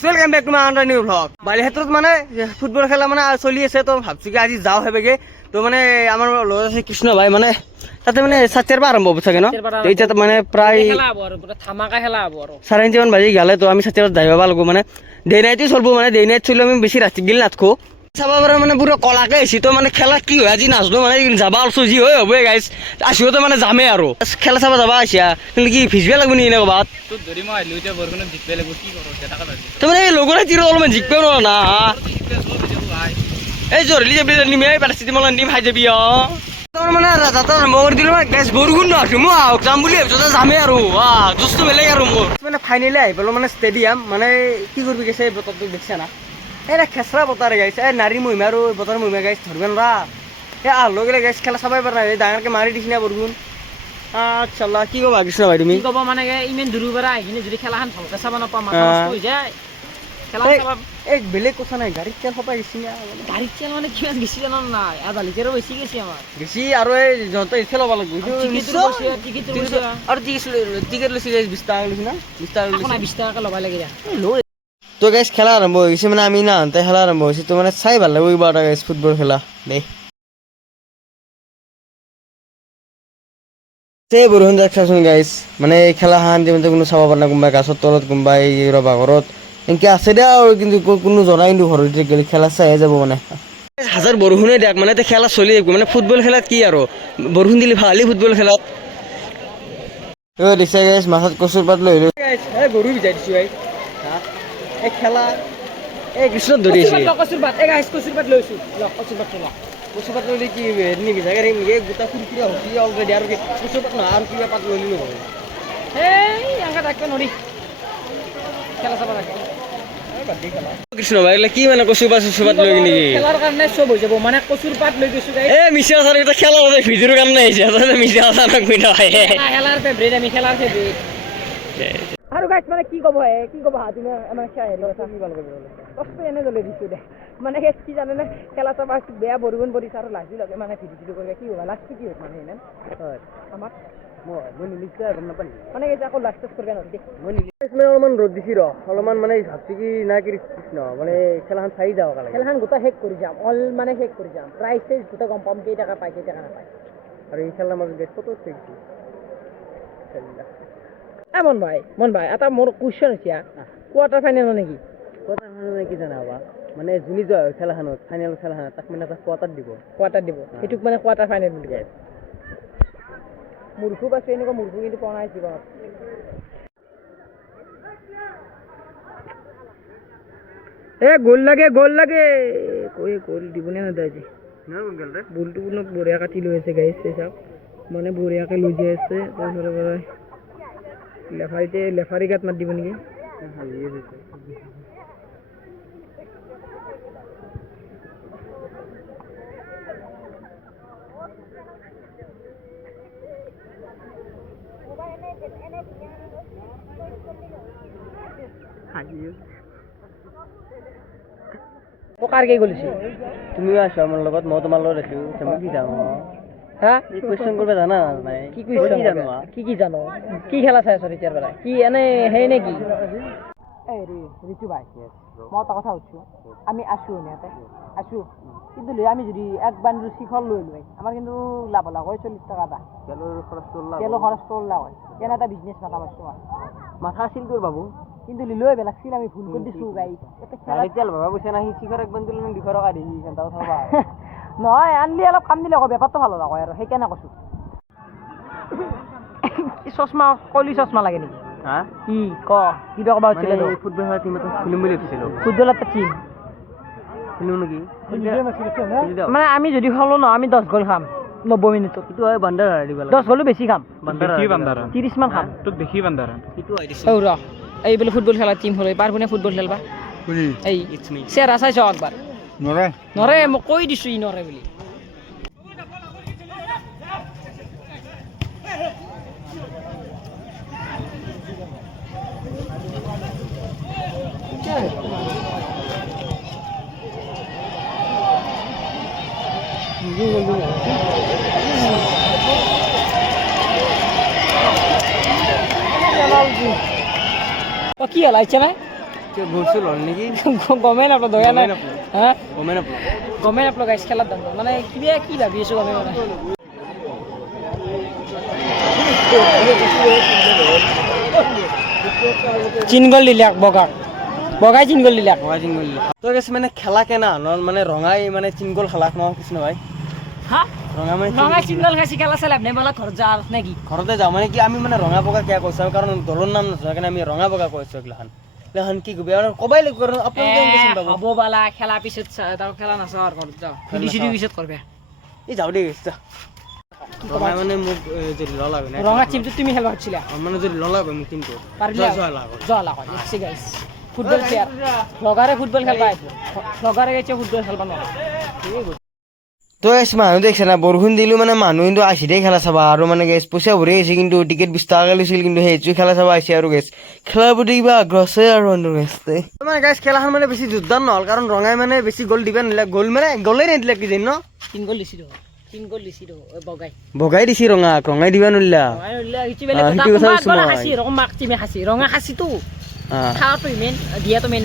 Welcome back to my another new blog. বালিহাটত মানে football খেলা মানে চলি আছে, তো ভাবছো কি আজি যাও হেবেগে। তো মানে আমার লগ আছে কৃষ্ণ ভাই, মানে তাতে মানে 7টাৰ পৰা আৰম্ভ হ'ব চাগে ন? এতিয়া মানে প্ৰায় ধামাকা খেলা হ'ব আৰু 5:30 বাজি গেলে, তো আমি 7টাত যাই পাব লাগব। মানে ডে নাইটে চলব, মানে ডে নাইট চলিলে আমি বেছি ৰাতি গিল নাথকো। চাব পাৰে মানে পুৰা কলাকে আহিছে। তো মানে খেলা কি হয় আজি নাজনো, মানে যাবা আলছো যি হয় হ'ব গাইছ। আহিওতো মানে যামেই আৰু খেলা চাব যাবা আহিছা, কিন্তু কি ভিজবা লাগব নি এনে ক'বাত? তোৰ ধৰি মই আহিলো এতিয়া বৰষুণত জিকবা লাগিব, কি কৰোঁ এতিয়া তাকে ভাবি তো মানে এই লগৰে তিৰত অলপমান জিকবেও নোৱাৰা না। এই জরলি যাবি নিমে প্যারাসিটামল নিম খাই যাবি। তোর মানে যাত্রা আরম্ভ করে দিল, গ্যাস বরগুণ ন আসো মই যাম বুলি ভাবছো, যামে আৰু জুচটো বেলেগ আৰু মোৰ মানে ফাইনেলি আহি পেলো মানে ষ্টেডিয়াম। মানে কি করবি গেছে এই বতরটো দেখছে না, এটা খেচরা বতারে গাইছে, এই নারী মহিমা আৰু বতৰ মহিমা গাইছ ধৰবেন ৰা। এই আহলো গেলে গাইছ খেলা চাবাই পাৰা নাই, ডাঙৰকে মাৰি দিছি না বৰগুণ। আচ্ছা কি কবা কৃষ্ণ ভাই তুমি? কি ক'ব মানে ইমান দূৰৰ পৰা আহি কিনে যদি খেলাখন ভালকে চাব নাপাওঁ মাথা নষ্ট হৈ যায়। খেলা চাবা এই বেলেগ কথা নাই, গাড়ীত তেল সপাই গেছি না। গাড়ীত তেল মানে কিমান গেছি জানো নাই, আধা লিটাৰো বেছি গেছি আমাৰ গেছি। আৰু এই যন্ত্ৰ ইথে ল'ব লাগব আৰু টিকেট লৈছে 20 টাকা লৈছে না, 20 টাকা লৈছে। 20 টাকাকে ল'ব লাগে দিয়া। তো গাইছ খেলা আৰম্ভ হৈ গৈছে, মানে আমি না আনতে খেলা আৰম্ভ হৈছে। তো মানে চাই ভাল লাগিব এইবাৰ গাইছ ফুটবল খেলা দেই। সেই বৰষুণ দেখছাচোন গাইছ, মানে এই খেলাখান যেমন কোনো চাব পৰা নাই, কোনোবাই গাছৰ তলত, কোনোবাই এই ৰবা ঘৰত এনেকৈ আছে দে। আৰু কিন্তু কোনো জনাই কিন্তু ঘৰত গেলি খেলা চাইহে যাব। মানে হাজাৰ বৰষুণে দিয়ক, মানে খেলা চলি থাকিব। মানে ফুটবল খেলাত কি আৰু বৰষুণ দিলে ভালেই ফুটবল খেলাত। দেখিছা গাইছ মাথাত কচুৰ পাত লৈ গৰু ভিজাই দিছো গাইছ। এই খেলা এই কৃষ্ণত ধৰি আছে কচুৰ পাত, এই গাইছ কচুৰ পাত লৈছো, কচুৰ পাত ল। কচু পাত ল'লে কি নিবিচাৰে গোটা ফুৰফুৰা হচি অলৰেডি। আৰু কচু পাত নহয় আৰু কিবা পাত ল'লি নহয়। এই এনেকৈ থাকিব নোৱাৰি, খেলা চাব লাগে। কৃষ্ণ ভাই কি মানে কচু পাত চচু পাত লৈ নেকি? খেলাৰ কাৰণে চব হৈ যাব, মানে কচুৰ পাত লৈ গৈছো গাইছ। এই মিছা আচাৰ এটা খেলা ভিডিঅ'ৰ কাৰণে আহিছে, মিছা আচাৰ খেলাৰ ফেভৰেট, আমি খেলাৰ ফেভৰেট। আৰু গাইছ মানে কি ক'ব তুমি আমাৰ কষ্ট এনে জ্বলে দিছোঁ দে। মানে কি জানেনে, খেলা চাব বেয়া বৰষুণ পৰিছে আৰু লাজো লাগে, মানে ভিডিঅ' কৰি কি হ'ব লাষ্টটো কি হ'ব মানে এনে আমাৰ মই নিশ্চয় গম নাপালো। মানে এই যে আকৌ লাষ্ট কৰিব নোৱাৰি মই অলপমান ৰ'দ দিছি ৰ, অলপমান মানে ভাবছি কি নাই কৃষ্ণ মানে খেলাখন চাই যাওঁ লাগে। খেলাখন গোটেই শেষ কৰি যাম, মানে শেষ কৰি যাম। প্ৰাইজ চাইজ গোটেই গম পাম, কেইটকা পায় কেইটকা নাপায়। আৰু এই খেলাৰ মাজত ফটো চাইছোঁ। মন ভাই এটা মোৰ কুৱেশ্যন হৈছে, কোৱাৰ্টাৰ ফাইনেল নেকি? কোৱাৰ্টাৰ ফাইনেল কি জানা বা, মানে যোনে যোৱা খেলাখনত ফাইনেল খেলাখনত তাক মানে এটা কোৱাৰ্টাৰ দিব। সেইটোক মানে কোৱাৰ্টাৰ ফাইনেল বুলি কয়। মূৰ্খু পাইছোঁ, এনেকুৱা মূৰ্খু কিন্তু পোৱা নাই জীৱনত। গ'ল লাগে গ'ল দিবনে নেদায় আজি বলটো বঢ়িয়া কাটি লৈ আছে গাইছ, চাওক মানে বঢ়িয়াকৈ লৈ যাই আছে। তাৰপিছত লেফাৰী গাত মাত দিব নেকি? কাৰ কি গলিছে? তুমিও আছো আমাৰ লগত, মই তোমাৰ লগত আছো। মই কি জানো হা কুৱেশ্যন কৰিব জানা নাই? কি জানো কি খেলা চাই আছ এতিয়াৰ পৰা? কি এনে সেই নেকি? ঋতু ভাই মই এটা কথা সুধিছোঁ, আমি আছোঁ এনেতে আছোঁ, কিন্তু আমি যদি এক বান্ধি শিখৰ লৈ লয় আমাৰ কিন্তু লাভ হয় 40 টকা এটা তেলৰ খৰচটো ওলা হয়। কেনে এটা বিজনেছ মাথা মাৰছোঁ মাথা আছিল তোৰ বাবু, কিন্তু লৈ বেলেগছিল আমি ভুল কৰি দিছোঁ গাই। তেল ভৰা পইচা নাই, শিখৰ এক বান্ধি 200 টকা দি নহয় আনলি অলপ কাম দিলে আকৌ বেপাৰটো ভাল হ'ল আৰু সেইকাৰণে কৈছোঁ। চশমা কলি চশমা লাগে নেকি? হা কি কিবা ক'ব হৈছিলে? ফুটবল খেলা টিম এটা খুলিম বুলি ভাবিছিলোঁ। ফুটবল এটা টিম খুলিম নেকি? মানে আমি যদি খেলোঁ ন, আমি 10 গ'ল খাম 90 মিনিটত। সেইটো হয় বান্দাৰ 10 গ'লো বেছি খাম, 30 মান খাম। তোক দেখি বান্দাৰা সেইটো এই বোলে ফুটবল খেলা টিম হ'লে পাৰবনে ফুটবল খেলবা? এই চেৰা চাইছ একবাৰ? নৰে মই কৈ দিছোঁ ই নৰে বুলি। কি হ'ল আহিছে নাই? ভুল হ'ল নেকি গমেই নাপালো দয়া নাই হা গমেই নাপালোঁ গমেই নাপালো গাইছ খেলাৰ দাম মানে কিবা কি ভাবি আছো গমেই মানে চিন গ'ল দিলাক বগাই চিন গ'ল দিলাক তো গেছে মানে খেলা কেনা মানে ৰঙাই মানে চিংগল খেলাক ন কৃষ্ণ ভাই হা ৰঙা মানে ৰঙাই চিন গ'ল খাইছি খেলা চাই নে বলা ঘৰ যা নেকি ঘৰতে যাওঁ মানে কি আমি মানে ৰঙা বগা কিয় কৈছোঁ কাৰণ দলৰ নাম নাজানো সেইকাৰণে আমি ৰঙা বগা কৈছোঁ এইগিলাখান এইগিলাখান কি কবি আৰু ক'বাই লাগিব আপোনালোকে হ'ব বালা খেলা পিছত তাৰ খেলা নাচাও আৰু ঘৰত যাওঁ ডিচিডি পিছত কৰবে এই যাওঁ দেই গেছা ৰঙাই মানে মোক যদি ললাবে না ৰঙা টিমটো তুমি খেলবা হচ্ছিলা মানে যদি ললাবে মোক টিমটো পাৰিলে জলা কয় ইটস গাইস ফুটবল প্লেয়ার লগরে ফুটবল খেলবা আইবো লগরে গেছে ফুটবল খেলবা না তো এস মানুহ দেখছে না বৰষুণ দিলোঁ মানে মানুহ কিন্তু আহিছে খেলা চাবা আৰু মানে গেছ পইচা ভৰি আহিছে কিন্তু টিকেট 20 টাকা লৈছিল কিন্তু সেইযোৰ খেলা চাবা আহিছে আৰু গেছ খেলাৰ প্ৰতি কিবা আগ্ৰহ আছে আৰু গেছ মানে গেছ খেলাখন মানে বেছি যোগদান নহ'ল কাৰণ ৰঙাই মানে বেছি গ'ল দিবা নিলে গ'ল মানে গ'লেই নিদিলে কিজানি ন 3 গোল দিছিল বগাই বগাই দিছি ৰঙাই দিবা নোৱাৰিলা ৰঙা খাচি তো খাওয়াটো মেইন দিয়াটো মেইন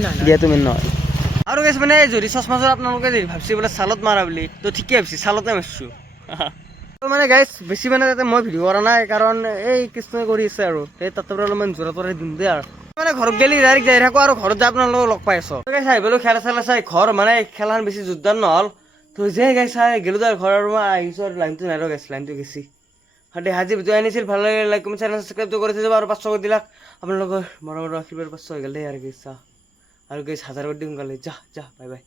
নহয় আৰু গেছ মানে যদি চশমাযোৰ আপোনালোকে যদি ভাবছি বোলে চালত মাৰা বুলি তো ঠিকে ভাবছি চালতে মাৰিছোঁ মানে গাইছ বেছি মানে তাতে মই ভিডিঅ' কৰা নাই কাৰণ এই কৃষ্ণই কৰি আছে আৰু সেই তাতে অলপমান জোৰা তোৰা দিম দে আৰু মানে ঘৰত গেলি ডাইৰেক্ট যাই থাকোঁ আৰু ঘৰত যাই আপোনালোকক লগ পাই আছোঁ গাইছ আহি পেলো খেলা চেলা চাই ঘৰ মানে খেলাখন বেছি যোগদান নহ'ল তো যে গাইছ চাই গেলোঁ তাৰ ঘৰ আৰু মই আহিছোঁ আৰু লাইনটো নাই ৰ গাইছ লাইনটো গেছি হাতে হাজি ভিডিঅ' আনিছিল ভাল লাগিলে লাইক কমেণ্ট চেনেল ছাবস্ক্ৰাইবটো কৰি থৈ যাব আৰু 500 কৰি দিলাক আপোনালোকৰ মৰমৰ আশীৰ্বাদ 500 হৈ গ'ল দেই আৰু গেছা আৰু গেছ 1000 কৰি দিম গালে যা বাই বাই